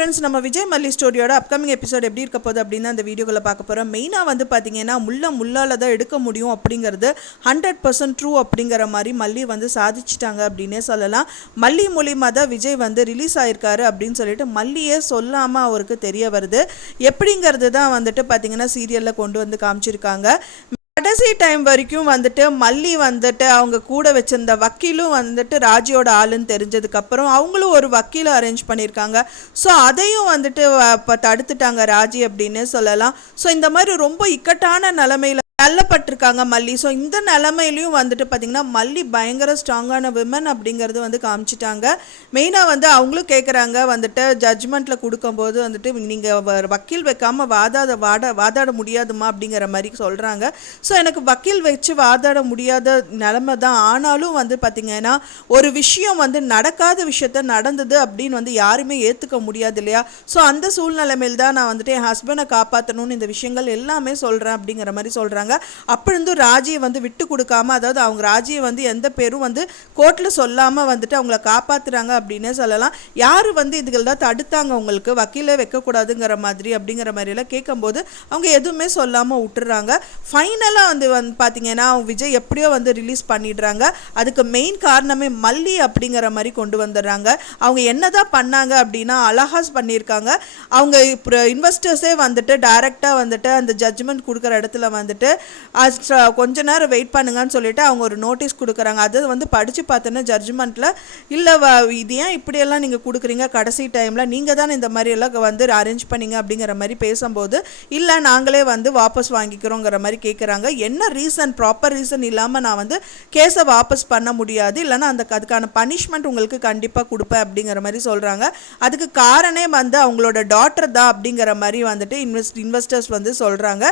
Friends, நம்ம விஜய் மல்லி ஸ்டோரியோட upcoming episode எப்படி இருக்க போகுது அப்படின்னு அந்த வீடியோவில் பார்க்க போகிறோம். மெயினாக வந்து பார்த்தீங்கன்னா முள்ளால் தான் எடுக்க முடியும் அப்படிங்கிறது 100% ட்ரூ அப்படிங்கிற மாதிரி மல்லி வந்து சாதிச்சிட்டாங்க அப்படின்னே சொல்லலாம். மல்லி மூலியமாக தான் விஜய் வந்து ரிலீஸ் ஆயிருக்காரு அப்படின்னு சொல்லிட்டு மல்லியே சொல்லாமல் அவருக்கு தெரிய வருது. எப்படிங்கிறது தான் வந்துட்டு பார்த்தீங்கன்னா சீரியலில் கொண்டு வந்து காமிச்சிருக்காங்க. கடைசி டைம் வரைக்கும் வந்துட்டு மல்லி வந்துட்டு அவங்க கூட வச்சிருந்த வக்கீலும் வந்துட்டு ராஜியோட ஆளுன்னு தெரிஞ்சதுக்கப்புறம் அவங்களும் ஒரு வக்கீலை அரேஞ்ச் பண்ணியிருக்காங்க. ஸோ அதையும் வந்துட்டு இப்போ தடுத்துட்டாங்க ராஜி அப்படின்னு சொல்லலாம். ஸோ இந்த மாதிரி ரொம்ப இக்கட்டான நிலைமையில் தள்ளப்பட்டிருக்காங்க மல்லி. ஸோ இந்த நிலைமையிலையும் வந்துட்டு பார்த்திங்கன்னா மல்லி பயங்கர ஸ்ட்ராங்கான விமன் அப்படிங்கிறது வந்து காமிச்சிட்டாங்க. மெயினாக வந்து அவங்களும் கேட்குறாங்க வந்துட்டு ஜட்ஜ்மெண்ட்டில் கொடுக்கும்போது வந்துட்டு நீங்கள் வக்கீல் வைக்காமல் வாதாட முடியாதுமா அப்படிங்கிற மாதிரி சொல்கிறாங்க. ஸோ எனக்கு வக்கீல் வச்சு வாதாட முடியாத நிலைமை தான். ஆனாலும் வந்து பார்த்திங்கன்னா ஒரு விஷயம் வந்து நடக்காத விஷயத்த நடந்தது அப்படின்னு வந்து யாருமே ஏற்றுக்க முடியாது இல்லையா? ஸோ அந்த சூழ்நிலைமையில் தான் நான் வந்துட்டு என் ஹஸ்பண்டை காப்பாற்றணும்னு இந்த விஷயங்கள் எல்லாமே சொல்கிறேன் அப்படிங்கிற மாதிரி சொல்கிறாங்க. அப்பொழுது ராஜியை வந்து விட்டு கொடுக்காம, அதாவது அவங்க ராஜியை வந்து எந்த பேரும் வந்து கோர்ட்டில் சொல்லாமல் வந்துட்டு அவங்கள காப்பாற்றுறாங்க அப்படின்னே சொல்லலாம். யார் வந்து இதுகள் தான் தடுத்தாங்க உங்களுக்கு வக்கீலே வைக்கக்கூடாதுங்கிற மாதிரி அப்படிங்கிற மாதிரியெல்லாம் கேட்கும்போது அவங்க எதுவுமே சொல்லாமல் விட்டுறாங்க. ஃபைனலாக வந்து பார்த்தீங்கன்னா விஜய் எப்படியோ வந்து ரிலீஸ் பண்ணிடுறாங்க. அதுக்கு மெயின் காரணமே மல்லி அப்படிங்கிற மாதிரி கொண்டு வந்துடுறாங்க. அவங்க என்னதான் பண்ணாங்க அப்படின்னா அழகாஸ் பண்ணியிருக்காங்க. அவங்க இப்போ இன்வெஸ்டர்ஸே வந்துட்டு டைரெக்டாக வந்துட்டு அந்த ஜட்ஜ்மெண்ட் கொடுக்குற இடத்துல வந்துட்டு கொஞ்ச நேரம் வெயிட் பண்ணுங்கன்னு சொல்லிட்டு அவங்க ஒரு நோட்டீஸ் கொடுக்குறாங்க. அது வந்து படித்து பார்த்தோன்னா ஜட்ஜ்மெண்ட்டில் இல்லை இது ஏன் இப்படியெல்லாம் நீங்கள் கொடுக்குறீங்க, கடைசி டைமில் நீங்கள் தானே இந்த மாதிரி எல்லாம் வந்து அரேஞ்ச் பண்ணிங்க அப்படிங்கிற மாதிரி பேசும்போது இல்லை நாங்களே வந்து வாபஸ் வாங்கிக்கிறோங்கிற மாதிரி கேட்குறாங்க. என்ன ரீசன், ப்ராப்பர் ரீசன் இல்லாமல் நான் வந்து கேஸை வாபஸ் பண்ண முடியாது, இல்லைனா அதுக்கான பனிஷ்மெண்ட் உங்களுக்கு கண்டிப்பாக கொடுப்பேன் அப்படிங்கிற மாதிரி சொல்கிறாங்க. அதுக்கு காரணமே வந்து அவங்களோட டாட்டர் தான் அப்படிங்கிற மாதிரி வந்துட்டு இன்வெஸ்டர்ஸ் வந்து சொல்கிறாங்க.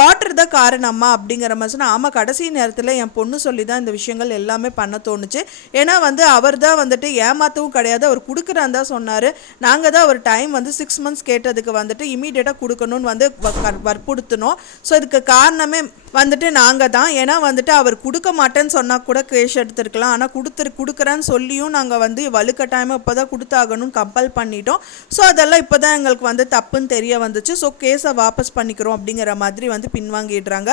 டாட்டர் தான் காரணமா அப்படிங்கிற மாதிரி சொன்னால் ஆமாம், கடைசி நேரத்தில் என் பொண்ணு சொல்லி தான் இந்த விஷயங்கள் எல்லாமே பண்ண தோணுச்சு. ஏன்னா வந்து அவர் தான் வந்துட்டு ஏமாற்றவும் கிடையாது, அவர் கொடுக்குறான்னு தான் சொன்னார். நாங்கள் தான் ஒரு டைம் வந்து 6 months கேட்டதுக்கு வந்துட்டு இமீடியட்டாக கொடுக்கணும்னு வந்து வற்புறுத்தணும். ஸோ இதுக்கு காரணமே வந்துட்டு நாங்கள் தான். ஏன்னா வந்துட்டு அவர் கொடுக்க மாட்டேன்னு சொன்னால் கூட கேஷ் எடுத்துருக்கலாம். ஆனால் கொடுக்குறேன்னு சொல்லியும் நாங்கள் வந்து வலுக்கட்டாயமாக இப்போ தான் கொடுத்தாகணும்னு கம்பல் பண்ணிட்டோம். ஸோ அதெல்லாம் இப்போ தான் எங்களுக்கு வந்து தப்புன்னு தெரிய வந்துச்சு. ஸோ கேஸை வாபஸ் பண்ணிக்கிறோம் அப்படிங்கிற மாதிரி வந்து பின்வாங்கிடுறாங்க.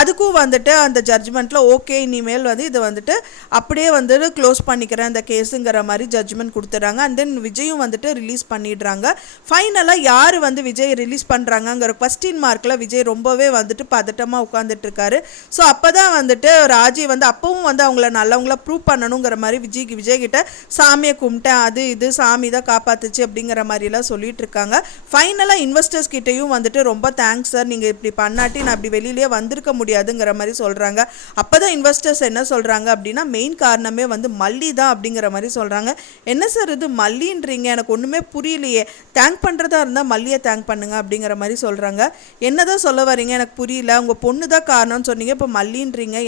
அதுக்கும் வந்துட்டு அந்த ஜட்ஜ்மெண்ட்டில் ஓகே இனிமேல் வந்து இது வந்துட்டு அப்படியே வந்துட்டு க்ளோஸ் பண்ணிக்கிறேன் இந்த கேஸுங்கிற மாதிரி ஜட்ஜ்மெண்ட் கொடுத்துட்றாங்க. அண்ட் தென் விஜயும் வந்துட்டு ரிலீஸ் பண்ணிடுறாங்க. ஃபைனலாக யார் வந்து விஜய் ரிலீஸ் பண்ணுறாங்கங்கிற கொஸ்டின் மார்க்கில் விஜய் ரொம்பவே வந்துட்டு பதட்டமாக உட்காந்துட்டு இருக்காரு. ஸோ அப்போ தான் வந்துட்டு ராஜி வந்து அப்பவும் வந்து அவங்கள நல்லவங்கள ப்ரூவ் பண்ணணுங்கிற மாதிரி விஜய் கிட்ட சாமியை கும்பிட்டேன், அது இது சாமி தான் காப்பாத்துச்சு அப்படிங்கிற மாதிரிலாம் சொல்லிட்டு இருக்காங்க. ஃபைனலாக இன்வெஸ்டர்ஸ் கிட்டையும் வந்துட்டு ரொம்ப தேங்க்ஸ் சார், நீங்கள் இப்படி பண்ணாட்டி நான் இப்படி வெளியிலேயே வந்திருக்க முடியாதுங்கிற மாதிரி சொல்கிறாங்க. அப்போ தான் இன்வெஸ்டர்ஸ் என்ன சொல்கிறாங்க அப்படின்னா மெயின் காரணமே வந்து மல்லி தான் அப்படிங்கிற மாதிரி சொல்கிறாங்க. என்ன சார் இது மல்லின்றீங்க, எனக்கு ஒன்றுமே புரியலையே, தேங்க் பண்ணுறதா இருந்தால் மல்லியை தேங்க் பண்ணுங்க அப்படிங்கிற மாதிரி சொல்கிறாங்க. என்ன தான் சொல்ல வரீங்க எனக்கு புரியல, உங்கள் பொண்ணு தான் காரணம்னு சொன்னீங்க, இப்போ மல்லின்றீங்க,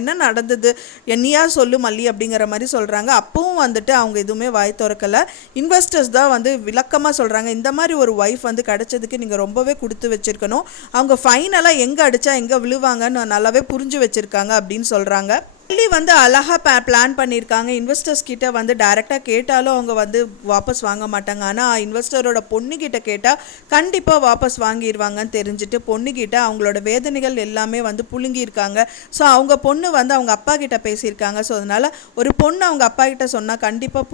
என்ன நடந்தது என்னையா சொல்லு மல்லி அப்படிங்கிற மாதிரி சொல்கிறாங்க. அப்பவும் வந்துட்டு அவங்க எதுவுமே வாய் திறக்கலை. இன்வெஸ்டர்ஸ் தான் வந்து விளக்கமாக சொல்கிறாங்க, இந்த மாதிரி ஒரு ஒய்ஃப் வந்து கிடைச்சதுக்கு நீங்கள் ரொம்பவே கொடுத்து வச்சுருக்கணும், அவங்க ஃபைனலாக எங்கே அடித்தா எங்கே விழுவாங்கன்னு நல்லாவே புரிஞ்சு வச்சுருக்காங்க அப்படின்னு சொல்கிறாங்க. மல்லி வந்து அழகாக பிளான் பண்ணியிருக்காங்க. இன்வெஸ்டர்ஸ் கிட்ட வந்து டைரெக்டாக கேட்டாலும் அவங்க வந்து வாபஸ் வாங்க மாட்டாங்க. ஆனால் இன்வெஸ்டரோட பொண்ணுக்கிட்ட கேட்டால் கண்டிப்பாக வாபஸ் வாங்கிடுவாங்கன்னு தெரிஞ்சுட்டு பொண்ணுக்கிட்ட அவங்களோட வேதனைகள் எல்லாமே வந்து புழுங்கியிருக்காங்க. ஸோ அவங்க பொண்ணு வந்து அவங்க அப்பா கிட்ட பேசியிருக்காங்க. ஸோ அதனால் ஒரு பொண்ணு அவங்க அப்பா கிட்ட சொன்னால் கண்டிப்பாக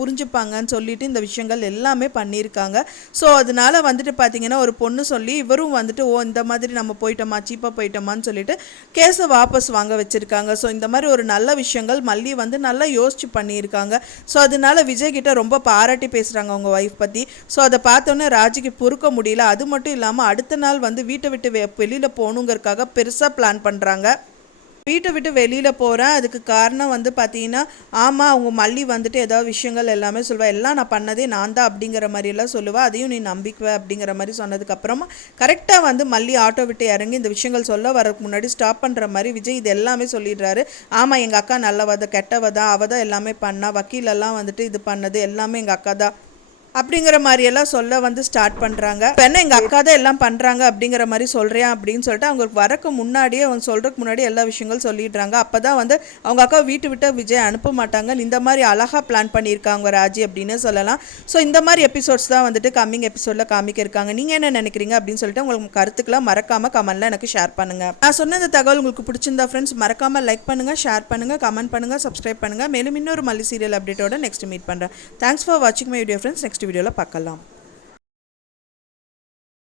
புரிஞ்சுப்பாங்கன்னு சொல்லிட்டு இந்த விஷயங்கள் எல்லாமே பண்ணியிருக்காங்க. ஸோ அதனால வந்துட்டு பார்த்தீங்கன்னா ஒரு பொண்ணு சொல்லி இவரும் வந்துட்டு இந்த மாதிரி நம்ம போயிட்டோமா, சீப்பாக போயிட்டோமான்னு சொல்லிட்டு கேஸை வாபஸ் வாங்க வச்சுருக்காங்க. ஸோ இந்த மாதிரி ஒரு நல்ல விஷயங்கள் மல்லி வந்து நல்லா யோசிச்சு பண்ணியிருக்காங்க. ஸோ அதனால விஜய் கிட்ட ரொம்ப பாராட்டி பேசுகிறாங்க அவங்க ஒய்ஃப் பற்றி. ஸோ அதை பார்த்தோன்னே ராஜிக்கு பொறுக்க முடியல. அது மட்டும் இல்லாமல் அடுத்த நாள் வந்து வீட்டை விட்டு வெளியில் போகணுங்கிறதுக்காக பெருசாக பிளான் பண்ணுறாங்க. வீட்டை விட்டு வெளியில் போகிறேன், அதுக்கு காரணம் வந்து பார்த்தீங்கன்னா ஆமாம் அவங்க மல்லி வந்துட்டு ஏதாவது விஷயங்கள் எல்லாமே சொல்லுவாள், எல்லாம் நான் பண்ணதே நான் தான் அப்படிங்கிற மாதிரியெல்லாம் சொல்லுவாள், அதையும் நீ நம்பிக்குவ அப்படிங்கிற மாதிரி சொன்னதுக்கப்புறமா கரெக்டாக வந்து மல்லி ஆட்டோ விட்டு இறங்கி இந்த விஷயங்கள் சொல்ல வரதுக்கு முன்னாடி ஸ்டாப் பண்ணுற மாதிரி விஜய் இது எல்லாமே சொல்லிடுறாரு. ஆமாம் எங்கள் அக்கா நல்லவ தான் கெட்டவ தான், அவள் தான் எல்லாமே பண்ணா, வக்கீலெல்லாம் வந்துட்டு இது பண்ணது எல்லாமே எங்கள் அக்கா தான் அப்படிங்கிற மாதிரியெல்லாம் சொல்ல வந்து ஸ்டார்ட் பண்ணுறாங்க. இப்போ என்ன எங்கள் அக்கா தான் எல்லாம் பண்ணுறாங்க அப்படிங்கிற மாதிரி சொல்கிறேன் அப்படின்னு சொல்லிட்டு அவங்க வரக்கு முன்னாடியே அவங்க சொல்கிறதுக்கு முன்னாடி எல்லா விஷயங்களும் சொல்லிடுறாங்க. அப்போ தான் வந்து அவங்க அக்கா வீட்டு விட்டு விஜய் அனுப்ப மாட்டாங்க. இந்த மாதிரி அழகாக பிளான் பண்ணியிருக்காங்க ராஜி அப்படின்னு சொல்லலாம். ஸோ இந்த மாதிரி எபிசோட்ஸ் தான் வந்துட்டு கம்மிங் எபிசோடில் காமிக்க இருக்காங்க. நீங்கள் என்ன நினைக்கிறீங்க அப்படின்னு சொல்லிட்டு உங்களுக்கு கருத்துக்களை மறக்காமல் கமெண்ட்டில் எனக்கு ஷேர் பண்ணுங்கள். நான் சொன்ன இந்த தகவல் உங்களுக்கு பிடிச்சிருந்தா ஃப்ரெண்ட்ஸ் மறக்காமல் லைக் பண்ணுங்கள், ஷேர் பண்ணுங்கள், கமெண்ட் பண்ணுங்கள், சப்ஸ்கிரைப் பண்ணுங்கள். மேலும் இன்னொரு மல்லி சீரியல் அப்டேட்டோட நெக்ஸ்ட் மீட் பண்ணுறேன். தேங்க்ஸ் ஃபார் வாட்சிங் மை வீடியோ ஃப்ரெண்ட்ஸ். நெக்ஸ்ட் வீடியோவில் பார்க்கலாம்.